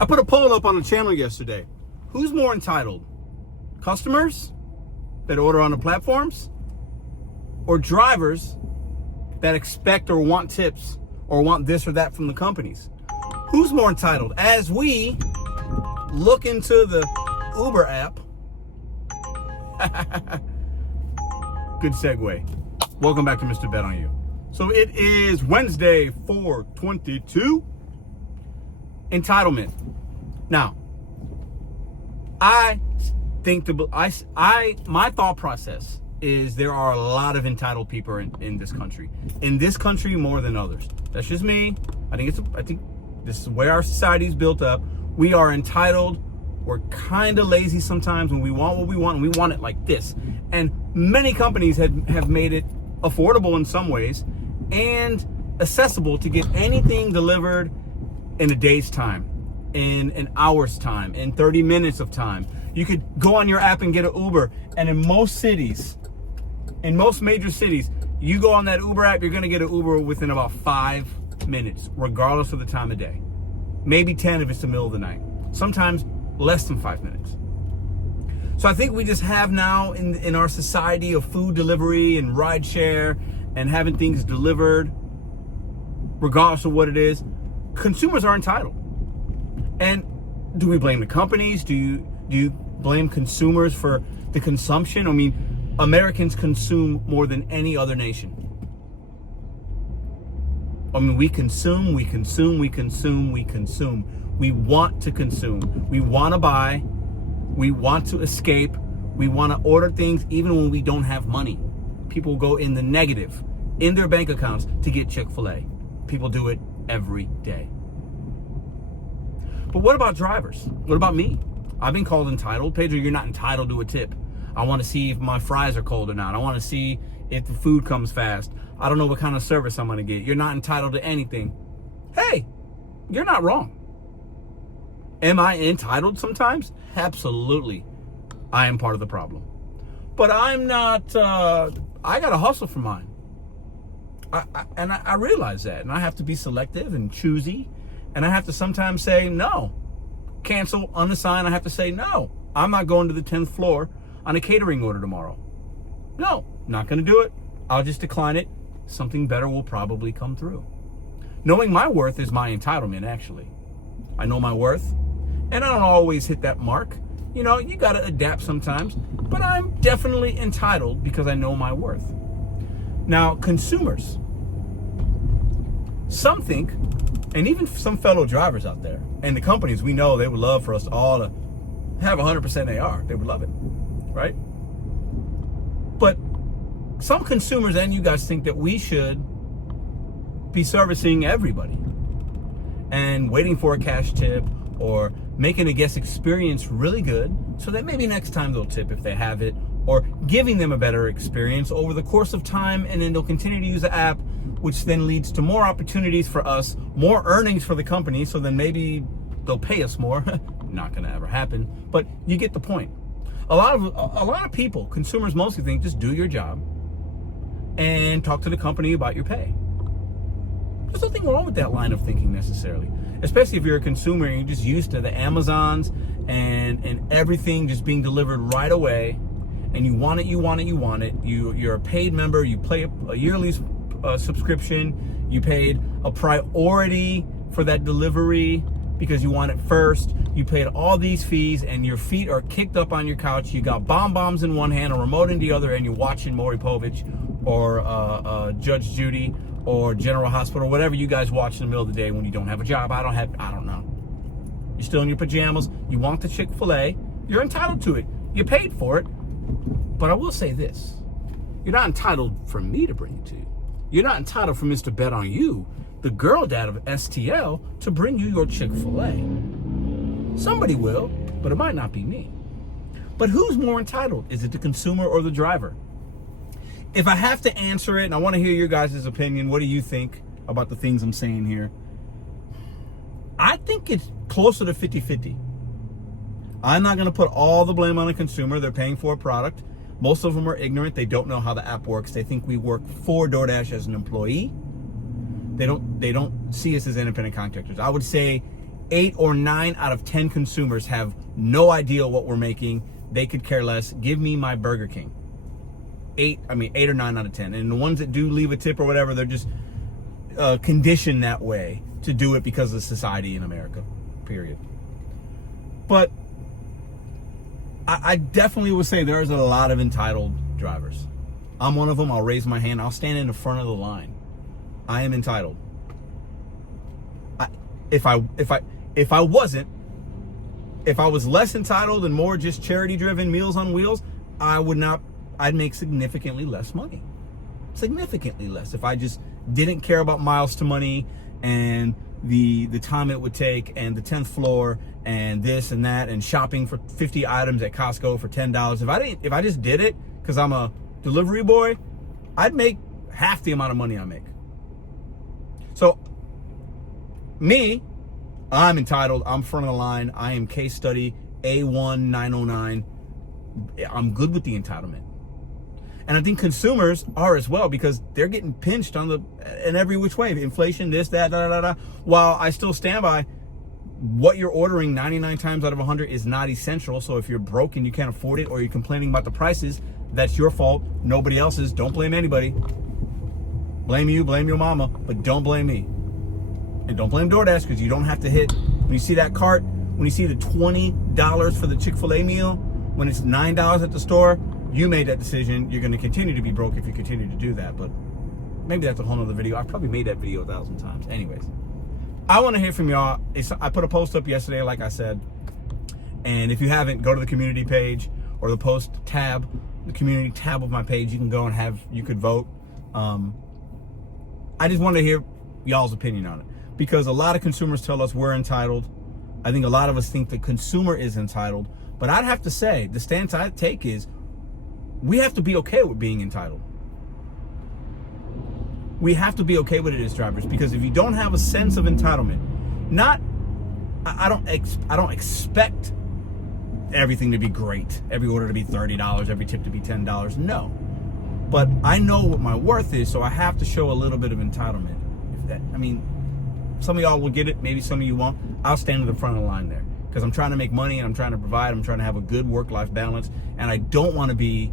I put a poll up on the channel yesterday. Who's more entitled? Customers that order on the platforms, or drivers that expect or want tips or want this or that from the companies? Who's more entitled? As we look into the Uber app. Good segue. Welcome back to Mr.BetonYou. So it is Wednesday, 4/22. Entitlement. Now, I think my thought process is there are a lot of entitled people in this country. In this country more than others. That's just me. I think this is where our society is built up. We are entitled. We're kind of lazy sometimes when we want what we want, and we want it like this. And many companies have made it affordable in some ways and accessible to get anything delivered in a day's time, in an hour's time, in 30 minutes of time. You could go on your app and get an Uber, and in most cities, in most major cities, you go on that Uber app, you're gonna get an Uber within about 5 minutes, regardless of the time of day. Maybe 10 if it's the middle of the night. Sometimes less than 5 minutes. So I think we just have now in our society of food delivery and rideshare and having things delivered, regardless of what it is, consumers are entitled. And do we blame the companies? Do you blame consumers for the consumption? I mean, Americans consume more than any other nation. I mean, we consume. We want to consume. We want to buy. We want to escape. We want to order things even when we don't have money. People go in the negative in their bank accounts to get Chick-fil-A. People do it every day. But what about drivers? What about me? I've been called entitled. Pedro, you're not entitled to a tip. I want to see if my fries are cold or not. I want to see if the food comes fast. I don't know what kind of service I'm going to get. You're not entitled to anything. Hey, you're not wrong. Am I entitled sometimes? Absolutely. I am part of the problem. But I'm not, I got to hustle for mine. I realize that. And I have to be selective and choosy. And I have to sometimes say no. Cancel, unassign. I have to say no. I'm not going to the 10th floor on a catering order tomorrow. No, not going to do it. I'll just decline it. Something better will probably come through. Knowing my worth is my entitlement, actually. I know my worth, and I don't always hit that mark. You know, you got to adapt sometimes, but I'm definitely entitled because I know my worth. Now, consumers, some think, and even some fellow drivers out there, and the companies, we know they would love for us all to have 100% AR. They would love it, right? But some consumers and you guys think that we should be servicing everybody and waiting for a cash tip or making a guest experience really good so that maybe next time they'll tip if they have it, or giving them a better experience over the course of time, and then they'll continue to use the app, which then leads to more opportunities for us, more earnings for the company, so then maybe they'll pay us more. Not gonna ever happen, but you get the point. A lot of people, consumers mostly, think just do your job and talk to the company about your pay. There's nothing wrong with that line of thinking necessarily, especially if you're a consumer and you're just used to the Amazons and everything just being delivered right away, and you want it. You're a paid member. You pay a yearly subscription. You paid a priority for that delivery because you want it first. You paid all these fees, and your feet are kicked up on your couch. You got bombs in one hand, a remote in the other, and you're watching Maury Povich or Judge Judy or General Hospital, whatever you guys watch in the middle of the day when you don't have a job. I don't know. You're still in your pajamas. You want the Chick-fil-A. You're entitled to it. You paid for it. But I will say this. You're not entitled for me to bring it to you. You're not entitled for Mr.BetonYou, the girl dad of STL, to bring you your Chick-fil-A. Somebody will, but it might not be me. But who's more entitled? Is it the consumer or the driver? If I have to answer it, and I want to hear your guys' opinion, what do you think about the things I'm saying here? I think it's closer to 50-50. I'm not going to put all the blame on the consumer. They're paying for a product. Most of them are ignorant. They don't know how the app works. They think we work for DoorDash as an employee. They don't see us as independent contractors. I would say 8 or 9 out of 10 consumers have no idea what we're making. They could care less. Give me my Burger King. 8 or 9 out of 10. And the ones that do leave a tip or whatever, they're just conditioned that way to do it because of society in America, period. But I definitely would say there's a lot of entitled drivers. I'm one of them. I'll raise my hand. I'll stand in the front of the line. I am entitled. If I was less entitled and more just charity driven, Meals on Wheels, I'd make significantly less money. Significantly less. If I just didn't care about miles to money and the time it would take and the 10th floor and this and that and shopping for 50 items at Costco for $10. If I just did it because I'm a delivery boy, I'd make half the amount of money I make. So I'm entitled. I'm front of the line. I am case study A1909. I'm good with the entitlement. And I think consumers are as well, because they're getting pinched in every which way. Inflation, this, that, While I still stand by what you're ordering 99 times out of 100 is not essential. So if you're broke and you can't afford it, or you're complaining about the prices, that's your fault. Nobody else's. Don't blame anybody. Blame you, blame your mama, but don't blame me. And don't blame DoorDash, because you don't have to hit, when you see that cart, when you see the $20 for the Chick-fil-A meal, when it's $9 at the store, you made that decision. You're going to continue to be broke if you continue to do that. But maybe that's a whole nother video. I probably made that video 1,000 times. Anyways, I want to hear from y'all. I put a post up yesterday, like I said. And if you haven't, go to the community page or the post tab, the community tab of my page. You can go and you could vote. I just wanted to hear y'all's opinion on it, because a lot of consumers tell us we're entitled. I think a lot of us think the consumer is entitled. But I'd have to say, the stance I take is, we have to be okay with being entitled. We have to be okay with it as drivers, because if you don't have a sense of entitlement, I don't expect everything to be great, every order to be $30, every tip to be $10. No, but I know what my worth is, so I have to show a little bit of entitlement. Some of y'all will get it, maybe some of you won't. I'll stand at the front of the line there, because I'm trying to make money and I'm trying to provide. I'm trying to have a good work-life balance, and I don't want to be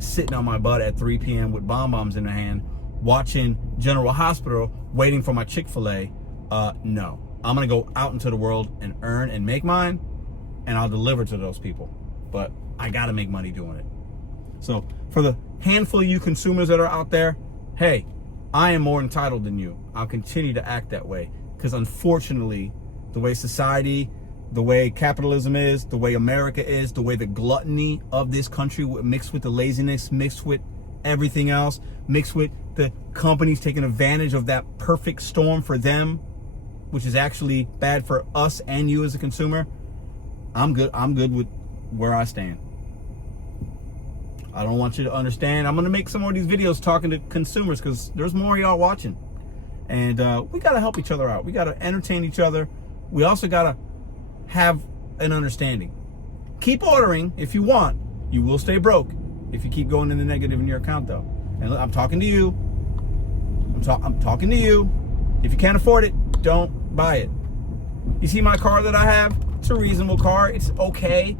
sitting on my butt at 3 p.m. with bombs in the hand, watching General Hospital, waiting for my Chick-fil-A. No, I'm gonna go out into the world and earn and make mine, and I'll deliver to those people. But I gotta make money doing it. So for the handful of you consumers that are out there, hey, I am more entitled than you. I'll continue to act that way, because unfortunately, the way society, the way capitalism is, the way America is, the way the gluttony of this country mixed with the laziness, mixed with everything else, mixed with the companies taking advantage of that perfect storm for them, which is actually bad for us and you as a consumer. I'm good with where I stand. I don't want you to understand. I'm going to make some more of these videos talking to consumers, because there's more of y'all watching. And we got to help each other out. We got to entertain each other. We also got to have an understanding. Keep ordering if you want. You will stay broke if you keep going in the negative in your account, though. And look, I'm talking to you. I'm talking to you. If you can't afford it, don't buy it. You see my car that I have? It's a reasonable car. It's okay.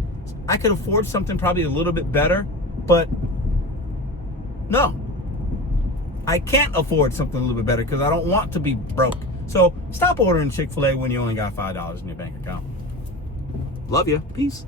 I could afford something probably a little bit better, but no, I can't afford something a little bit better, because I don't want to be broke. So stop ordering Chick-fil-A when you only got $5 in your bank account. Love you. Peace.